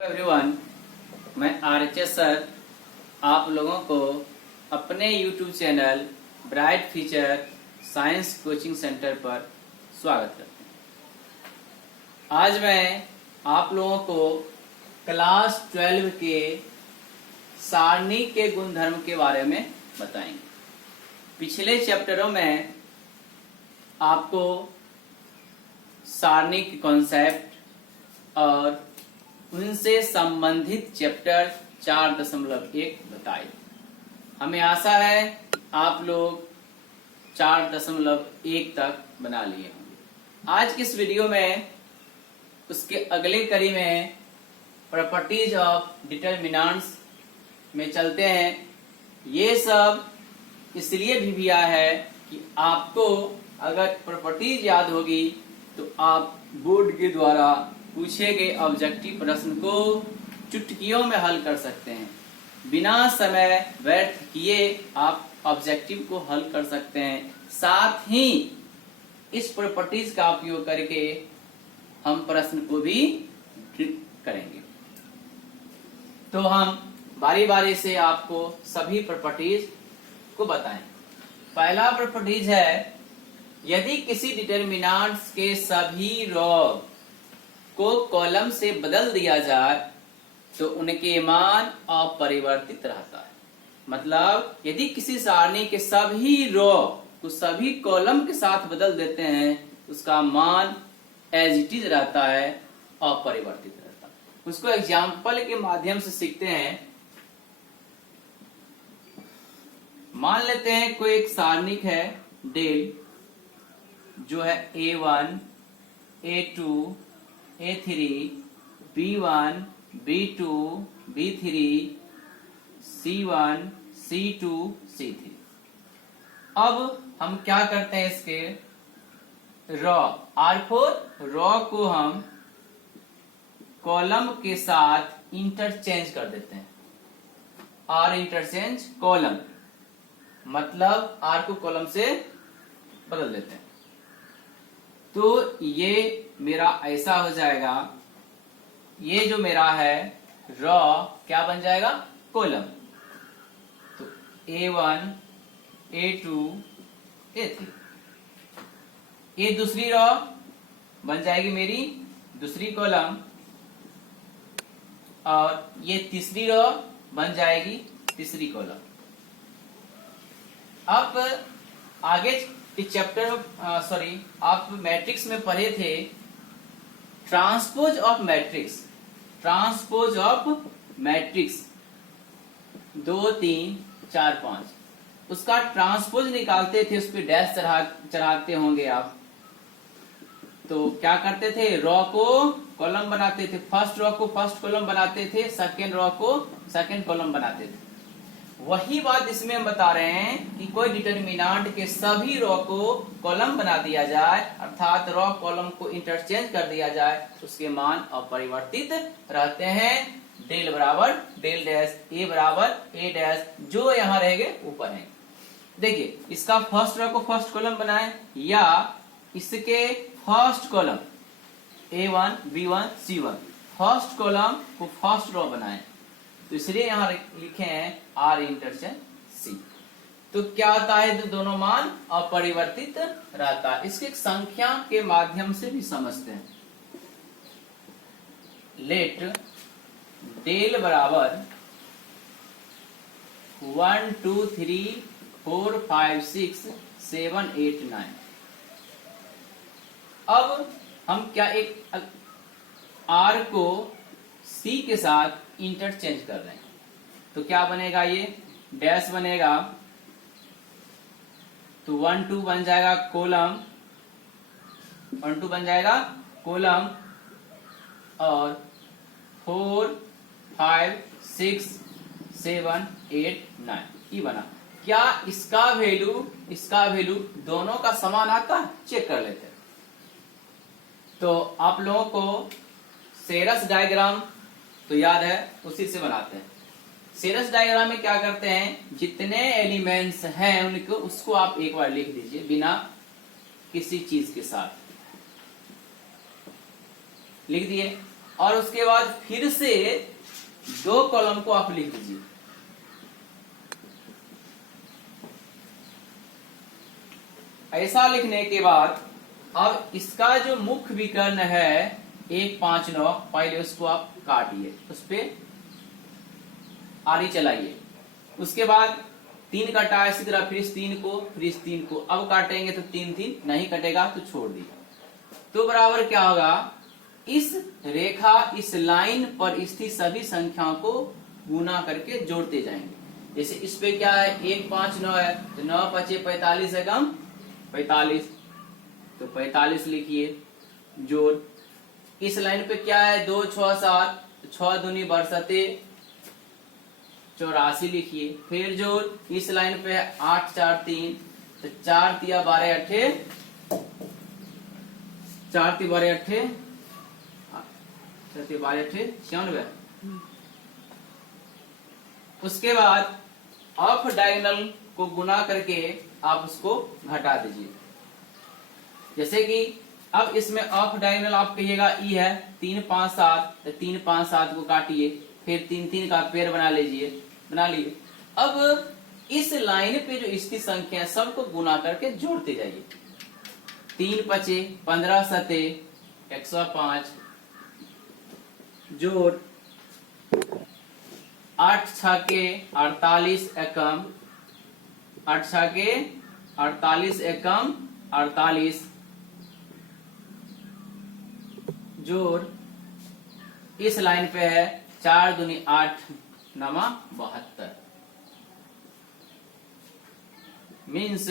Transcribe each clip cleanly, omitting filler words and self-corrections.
Everyone, मैं RHS sir आप लोगों को अपने YouTube channel bright future science coaching centre पर स्वागत करता हूँ। आज मैं आप लोगों को क्लास 12 के सारणी के गुणधर्म के बारे में बताएंगे। पिछले चैप्टरों में आपको सारणी के कॉन्सेप्ट और उनसे संबंधित चैप्टर 4.1 बताए। हमें आशा है आप लोग 4.1 तक बना लिए होंगे। आज की इस वीडियो में उसके अगले कड़ी में प्रॉपर्टीज ऑफ डिटरमिनेंट्स में चलते हैं। ये सब इसलिए भी दिया है कि आपको अगर प्रॉपर्टीज याद होगी तो आप बोर्ड के द्वारा पूछे गए ऑब्जेक्टिव प्रश्न को चुटकियों में हल कर सकते हैं। बिना समय व्यर्थ किए आप ऑब्जेक्टिव को हल कर सकते हैं। साथ ही इस प्रॉपर्टीज का उपयोग करके हम प्रश्न को भी करेंगे। तो हम बारी बारी से आपको सभी प्रॉपर्टीज को बताएं। पहला प्रॉपर्टीज है, यदि किसी डिटरमिनेंट्स के सभी रो को कॉलम से बदल दिया जाए तो उनके मान अपरिवर्तित रहता है। मतलब यदि किसी सारणी के सभी रो को सभी कॉलम के साथ बदल देते हैं उसका मान एज इट इज रहता है, अपरिवर्तित रहता है। उसको एग्जाम्पल के माध्यम से सीखते हैं। मान लेते हैं कोई एक सारणिक है डेल, जो है A1, A2, A3, B1, B2, B3, C1, C2, C3। अब हम क्या करते हैं, इसके रॉ R4 रॉ को हम कॉलम के साथ इंटरचेंज कर देते हैं। R इंटरचेंज कॉलम, मतलब R को कॉलम से बदल देते हैं। तो ये मेरा ऐसा हो जाएगा, ये जो मेरा है रॉ क्या बन जाएगा, कॉलम। तो A1, A2, A3, ये दूसरी रॉ बन जाएगी मेरी दूसरी कॉलम, और ये तीसरी रॉ बन जाएगी तीसरी कॉलम। अब आगे इस चैप्टर आप मैट्रिक्स में पढ़े थे transpose of matrix. Transpose of matrix 2, 3, 4, 5 उसका ट्रांसपोज निकालते थे, उस पर डैश चढ़ाते होंगे आप। तो क्या करते थे, रॉ को कॉलम बनाते थे। फर्स्ट रॉ को फर्स्ट कॉलम बनाते थे, सेकेंड रॉ को सेकेंड कॉलम बनाते थे। वही बात इसमें हम बता रहे हैं कि कोई डिटरमिनेंट के सभी रॉ को कॉलम बना दिया जाए, अर्थात रॉ कॉलम को इंटरचेंज कर दिया जाए, उसके मान अपरिवर्तित रहते हैं। डेल बराबर डेल डैश, ए बराबर ए डैश, जो यहाँ रहेंगे ऊपर है। देखिए, इसका फर्स्ट रॉ को फर्स्ट कॉलम बनाए या इसके first column A1, B1, C1 first column को फर्स्ट रॉ बनाए, तो इसलिए यहां लिखे हैं R इंटरचेंज C। तो क्या होता है, दोनों मान अपरिवर्तित रहता है। इसके संख्या के माध्यम से भी समझते हैं। लेट डेल बराबर 1, 2, 3, 4, 5, 6, 7, 8, 9। अब हम क्या एक R को C के साथ इंटरचेंज कर रहे हैं, तो क्या बनेगा, ये डैश बनेगा। तो 1, 2 बन जाएगा कॉलम, 1, 2 बन जाएगा कॉलम, और 4, 5, 6, 7, 8, 9 ये बना। क्या इसका वैल्यू दोनों का समान आता है, चेक कर लेते हैं। तो आप लोगों को सेरस डायग्राम तो याद है, उसी से बनाते हैं। सेरस डायग्राम में क्या करते हैं, जितने एलिमेंट्स हैं उनको उसको आप एक बार लिख दीजिए बिना किसी चीज के साथ। लिख दिए। और उसके बाद फिर से 2 कॉलम को आप लिख दीजिए। ऐसा लिखने के बाद अब इसका जो मुख्य विकर्ण है 1, 5, 9, पहले उसको आप काटिए, उस पे आरी चलाइए। उसके बाद 3 कटा, इसी तरह फिर इस 3 को, फिर इस 3 को। अब काटेंगे तो 3 3 नहीं कटेगा तो छोड़ दिए। तो बराबर क्या होगा, इस रेखा इस लाइन पर स्थित सभी संख्याओं को गुना करके जोड़ते जाएंगे। जैसे इस पे क्या है 1, 5, 9 है, तो 9 5 45 है, कम 45, तो 45 लिखिए जोड़। इस लाइन पे क्या है 2, 6, 7, 6 दूनी बरसते 84 लिखिए। फिर जोड़, इस लाइन पे 8, 4, 3, तो 4 तिया 12 अट्ठे, 4 ती 12 अट्ठे, 4 ती 12 अट्ठे 96। उसके बाद ऑफ डायगोनल को गुना करके आप उसको घटा दीजिए। जैसे कि अब इसमें ऑफ डायगोनल आप कहिएगा ई है 3, 5, 7, तो 3, 5, 7 को काटिए, फिर 3 3 का पेड़ बना लीजिए, बना लिए। अब इस लाइन पे जो स्थित संख्या है सबको गुना करके जोड़ते जाइए। 3 5 15 7 105 जोड़ 8 6 48 एकम, 8 6 48 एकम 48 जोड़, इस लाइन पे है 4 दूनी 8 नमा 72, मीन्स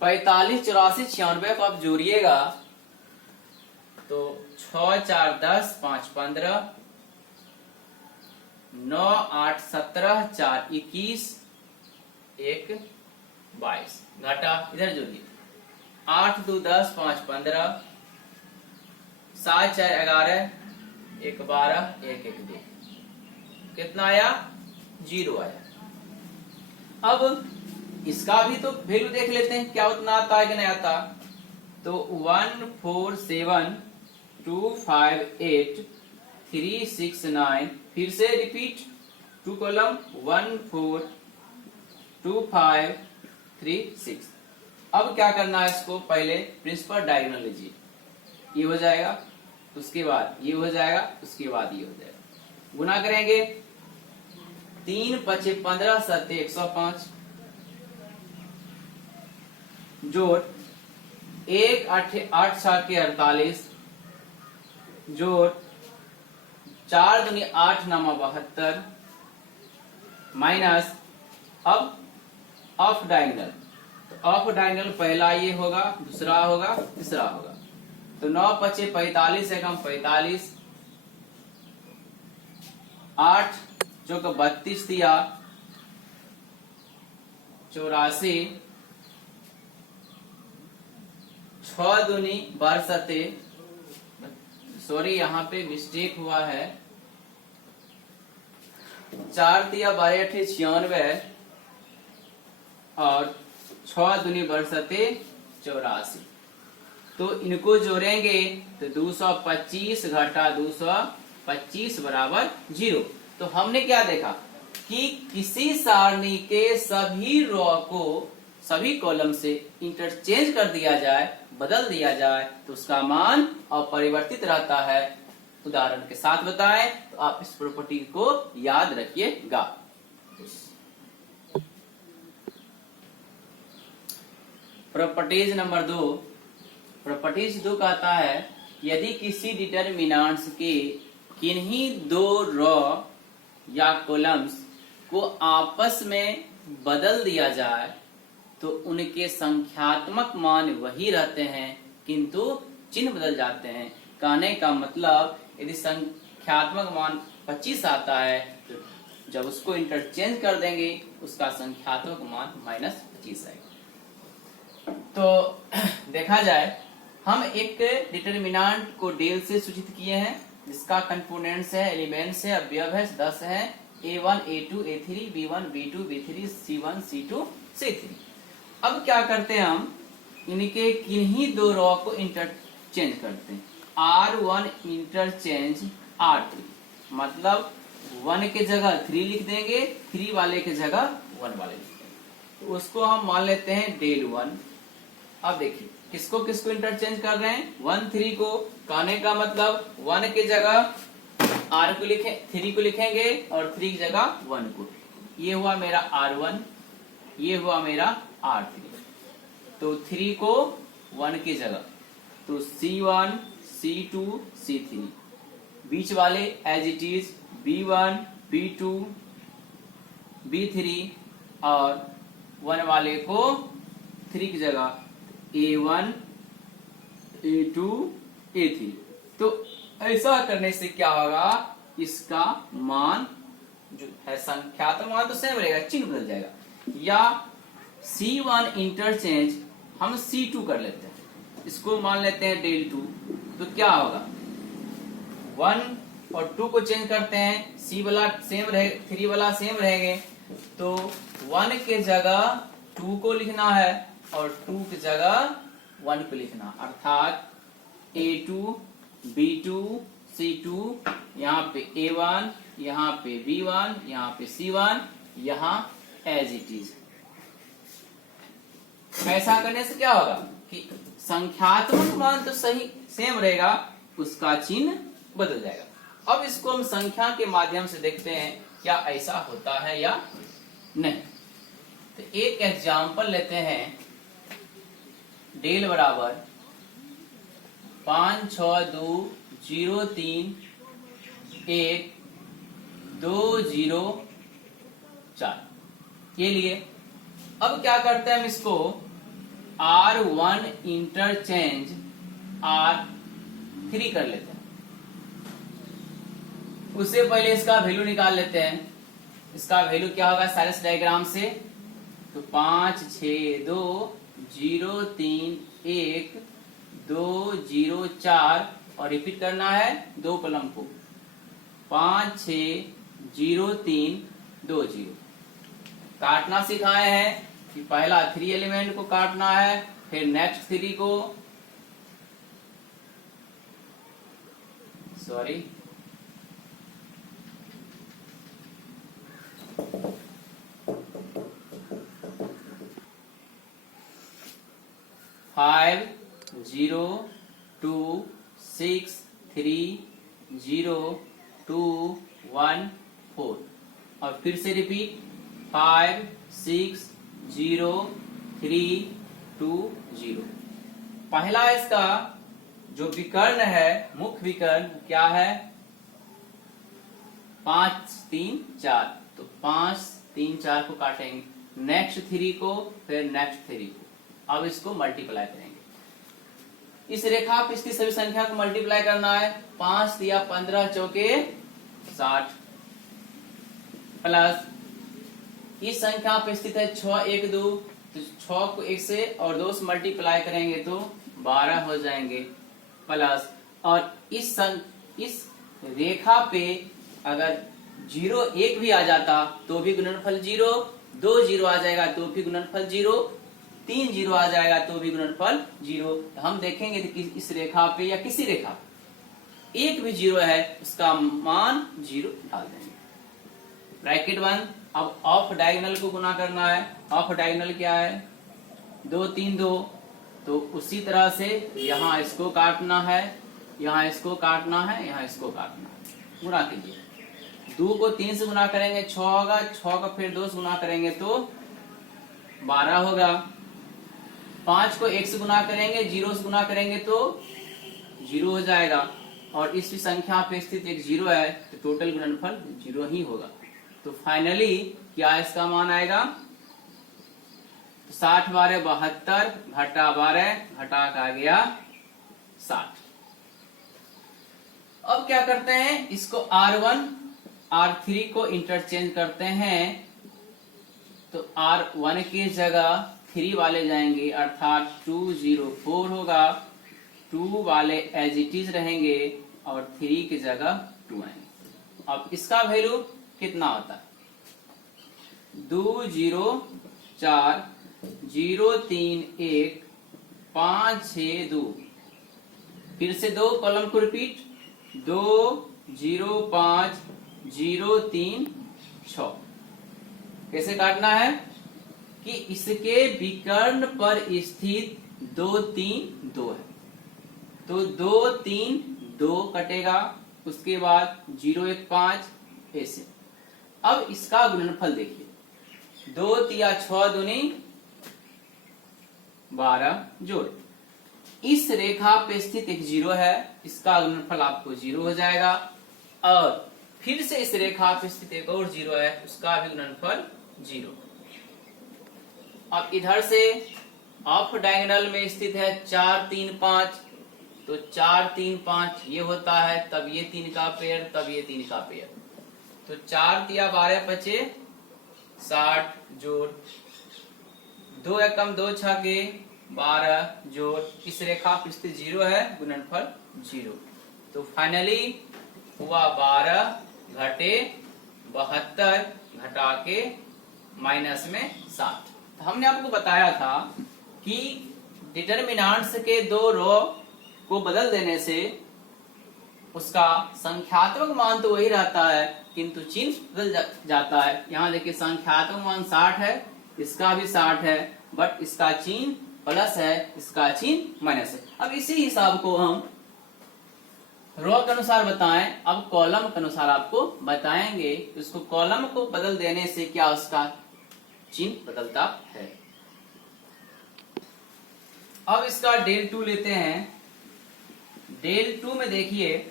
45 84 96 को आप जोड़िएगा तो 6 4 10 5 15 9 8 17 4 21 1 22, घटा इधर जोड़िए 8 2 10 5 15 7 4 11 1 12 1 1 2, कितना आया 0 आया। अब इसका भी तो वैल्यू देख लेते हैं क्या उतना आता है कि नहीं आता। तो 1 4 7 2 5 8 3 6 9, फिर से रिपीट 2 कॉलम 1 4 2 5 3 6। अब क्या करना है, इसको पहले प्रिंसिपल डायगोनल लीजिए, ये हो जाएगा, उसके बाद ये हो जाएगा, उसके बाद ये हो जाएगा। गुना करेंगे 3 5 15 7 105 जोड़ 1 8 8 6 48 जोड़ 4 दूनी 8 9 72 माइनस अब ऑफ डायगोनल। तो ऑफ डायगोनल पहला ये होगा, दूसरा होगा, तीसरा होगा। तो 9 5 45 एकम 45, 8 जो का 32 दिया 84, 6 दूनी 62, सॉरी यहाँ पे मिस्टेक हुआ है, 4 दिया 12 अठे 96 और 6 दूनी 62 84। तो इनको जोड़ेंगे तो 225 घटा 225 बराबर 0। तो हमने क्या देखा कि किसी सारणी के सभी रो को सभी कॉलम से इंटरचेंज कर दिया जाए, बदल दिया जाए, तो उसका मान अपरिवर्तित रहता है। उदाहरण के साथ बताएं तो आप इस प्रॉपर्टी को याद रखिएगा। प्रॉपर्टीज नंबर 2, प्रॉपर्टीज 2 कहता है यदि किसी डिटरमिनेंट्स के किन्हीं 2 रो या कॉलम्स को आपस में बदल दिया जाए तो उनके संख्यात्मक मान वही रहते हैं किंतु चिन्ह बदल जाते हैं। कहने का मतलब यदि संख्यात्मक मान 25 आता है तो जब उसको इंटरचेंज कर देंगे उसका संख्यात्मक मान -25 आएगा। तो देखा जाए हम एक डिटरमिनेंट को डेल से सूचित किए हैं जिसका कंपोनेंट्स है, एलिमेंट्स है, अवयव है, 10 है, A1 A2 A3 B1 B2 B3 C1 C2 C3। अब क्या करते हैं हम इनके किन्हीं 2 रो को इंटरचेंज करते हैं। R1 इंटरचेंज R3, मतलब 1 के जगह 3 लिख देंगे, 3 वाले के जगह 1 वाले लिख देंगे। तो उसको हम मान लेते हैं del 1। अब देखिए किसको किसको इंटरचेंज कर रहे हैं, 1 3 को। कहने का मतलब 1 के जगह R को लिखे, 3 को लिखेंगे और 3 की जगह 1 को। ये हुआ मेरा R1, ये हुआ मेरा R3। तो 3 को 1 की जगह, तो C1 C2 C3, बीच वाले as it is B1 B2 B3, और 1 वाले को 3 की जगह A1 A2 A3। तो ऐसा करने से क्या होगा, इसका मान जो है संख्यात्मक मान तो सेम रहेगा, चिन्ह बदल जाएगा। या C1 इंटरचेंज हम C2 कर लेते हैं, इसको मान लेते हैं del 2। तो क्या होगा, 1 और 2 को चेंज करते हैं, C वाला सेम रहे, 3 वाला सेम रहेंगे। तो 1 के जगह 2 को लिखना है और 2 की जगह 1 को लिखना, अर्थात A2 B2 C2, यहाँ पे A1, यहाँ पे B1, यहाँ पे C1, यहाँ एज इट इज। ऐसा करने से क्या होगा कि संख्यात्मक मान तो सही सेम रहेगा, उसका चिन्ह बदल जाएगा। अब इसको हम संख्या के माध्यम से देखते हैं क्या ऐसा होता है या नहीं। तो एक एग्जाम्पल लेते हैं, डेल बराबर 5 6 2 0 3 1 2 0 4 के लिए। अब क्या करते हैं हम इसको R1 इंटरचेंज R3 कर लेते हैं। उससे पहले इसका वैल्यू निकाल लेते हैं। इसका वैल्यू क्या होगा साइनस डायग्राम से, तो 5 6 2 0 3 1 2 0 4, और रिपीट करना है 2 कलम को, 5 6 0 3 2 0। काटना सिखाए हैं कि पहला 3 एलिमेंट को काटना है, फिर नेक्स्ट 3 को, सॉरी 5 0 2 6 3 0 2 1 4, और फिर से रिपीट 5 6 0 3 2 0। पहला इसका जो विकर्ण है, मुख्य विकर्ण क्या है, 5 3 4, तो 5 3 4 को काटेंगे, नेक्स्ट 3 को, फिर नेक्स्ट 3 को। अब इसको मल्टीप्लाई करेंगे। इस रेखा पे इसकी सभी संख्या को मल्टीप्लाई करना है, 5 दिया 15 चौके 60, प्लस इस संख्या पे स्थित है 6 1 2, तो 6 को 1 से और 2 से मल्टीप्लाई करेंगे तो 12 हो जाएंगे, प्लस और इस रेखा पे अगर 0 1 भी आ जाता तो भी गुणनफल 0, 2 0 आ जाएगा तो भी गुणनफल 0, 3 0 आ जाएगा तो भी गुणनफल 0। तो हम देखेंगे कि इस रेखा पे या किसी रेखा एक भी 0 है, उसका मान 0 डाल देंगे, ब्रैकेट बंद। अब ऑफ डायगोनल को गुना करना है। ऑफ डायगोनल क्या है, 2 3 2, तो उसी तरह से यहाँ इसको काटना है, यहाँ इसको काटना है, यहाँ इसको काटना है। गुना कीजिए, 2 को 3 से गुना करेंगे 6 होगा, 6 का फिर 2 से गुना करेंगे तो 12 होगा। 5 को 1 से गुना करेंगे, 0 से गुना करेंगे तो 0 हो जाएगा, और इस संख्या पे स्थित एक 0 है तो टोटल गुणनफल 0 ही होगा। तो फाइनली क्या इसका मान आएगा, 60 12 72, घटा 12, घटा का गया 60। अब क्या करते हैं, इसको R1 R3 को इंटरचेंज करते हैं। तो R1 की जगह 3 वाले जाएंगे, अर्थात 2 0 4 होगा, 2 वाले एज इट इज रहेंगे और 3 की जगह 2 आएंगे। अब इसका वैल्यू कितना होता है, 2 0 4 0 3 1 5 6 2, फिर से 2 कॉलम को रिपीट, 2 0 5 0 3 6। कैसे काटना है कि इसके विकर्ण पर स्थित 2 3 2 है, तो 2 3 2 कटेगा, उसके बाद 0 1 5 ऐसे। अब इसका गुणनफल देखिए, 2 तिया 6 दूनी 12 जोड़, इस रेखा पे स्थित एक 0 है, इसका गुणनफल आपको 0 हो जाएगा। और फिर से इस रेखा पे स्थित एक और 0 है, उसका भी गुणनफल 0। अब इधर से ऑफ डायगोनल में स्थित है 4 3 5, तो 4 3 5 ये होता है, तब ये 3 का पेयर, तब ये 3 का पेयर, तो 4 तिया 12 बचे 60 जोड़, 2 एकम 2 छके 12 जोड़, इस रेखा पे स्थित 0 है, गुणनफल 0। तो फाइनली हुआ 12 घटे 72 घटा के माइनस में 60। तो हमने आपको बताया था कि डिटरमिनेंट्स के 2 रो को बदल देने से उसका संख्यात्मक मान तो वही रहता है, किंतु चिन्ह बदल जाता है। यहाँ देखिए संख्यात्मक मान 60 है, इसका भी 60 है, बट इसका चिन्ह प्लस है, इसका चिन्ह माइनस है। अब इसी हिसाब को हम रो के अनुसार बताएं, अब कॉलम के अनुसार आपको बताएंगे। उसको कॉलम को बदल देने से क्या उसका चिन्ह बदलता है। अब इसका डेल 2 लेते हैं। डेल 2 में देखिए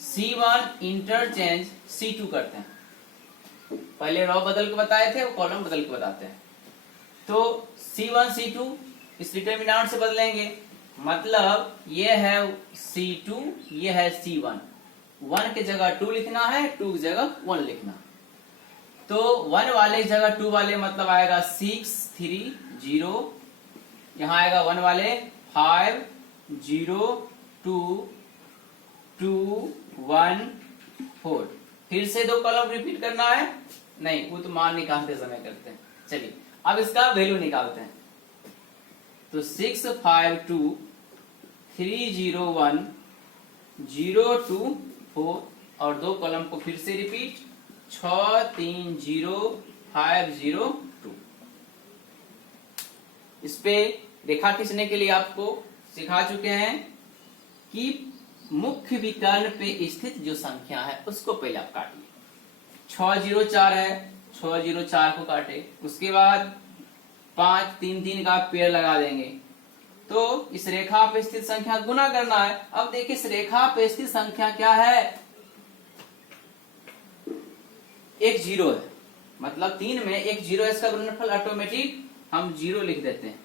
C1 इंटरचेंज C2 करते हैं। पहले रो बदल के बताए थे, वो कॉलम बदल के बताते हैं। तो C1 C2 इस डिटरमिनेंट से बदलेंगे, मतलब ये है C2, ये है C1। 1 की जगह 2 लिखना है, 2 की जगह 1 लिखना। तो 1 वाले की जगह 2 वाले मतलब आएगा 6 3 0, यहां आएगा 1 वाले 5 0 2 2 1 4। फिर से 2 कॉलम रिपीट करना है, नहीं वो तो मान निकालते समय करते हैं। चलिए अब इसका वैल्यू निकालते हैं। तो 6 5 2 3 0 1 0 2 4 और 2 कॉलम को फिर से रिपीट, 6 3 0 5 0 2। इस पे रेखा खींचने के लिए आपको सिखा चुके हैं कि मुख्य विकर्ण पे स्थित जो संख्या है उसको पहले आप काटिए। 6 0 4 है, 6 0 4 को काटे, उसके बाद 5 3 3 का पेड़ लगा देंगे। तो इस रेखा पे स्थित संख्या गुना करना है। अब देखिए इस रेखा पे स्थित संख्या क्या है, एक 0 है, मतलब 3 में एक 0 है, इसका गुणनफल ऑटोमेटिक हम 0 लिख देते हैं।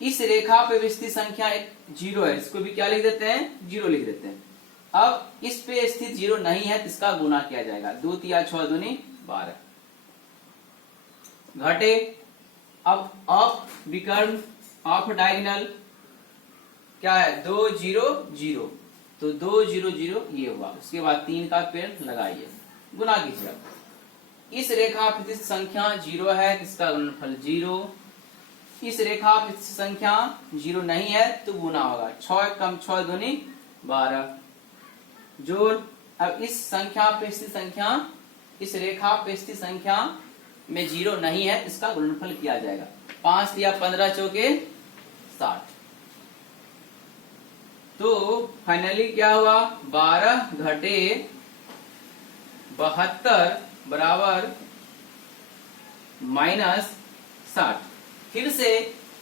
इस रेखा पे स्थित संख्या एक 0 है, इसको भी क्या लिख देते हैं, 0 लिख देते हैं। अब इस पे स्थित 0 नहीं है, तो इसका गुना किया जाएगा, 2 तिया 6 दूनी 12 घटे। अब ऑफ विकर्ण ऑफ डायगोनल क्या है, 2 0 0, तो 2 0 0 ये हुआ, उसके बाद 3 का पेड़ लगाइए, गुना कीजिए। इस रेखा पे स्थित संख्या 0 है, इसका गुणनफल 0। इस रेखा पे स्थित संख्या 0 नहीं है तो गुना होगा, 6 कम 6 दूनी 12 जोड़। अब इस संख्या पे स्थित संख्या, इस रेखा पे स्थित संख्या में 0 नहीं है, इसका गुणनफल किया जाएगा, 5 या 15 चौके 60। तो फाइनली क्या हुआ, 12 घटे 72 बराबर माइनस 60। फिर से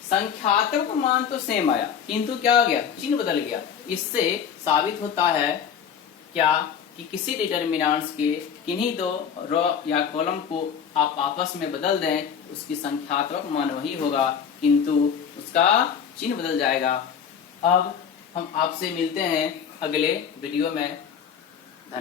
संख्यात्मक मान तो सेम आया, किंतु क्या हो गया, चिन्ह बदल गया। इससे साबित होता है क्या कि किसी डिटरमिनेंट्स के किन्हीं 2 रो या कॉलम को आप आपस में बदल दें, उसकी संख्यात्मक मान वही होगा, किंतु उसका चिन्ह बदल जाएगा। अब हम आपसे मिलते हैं अगले वीडियो में।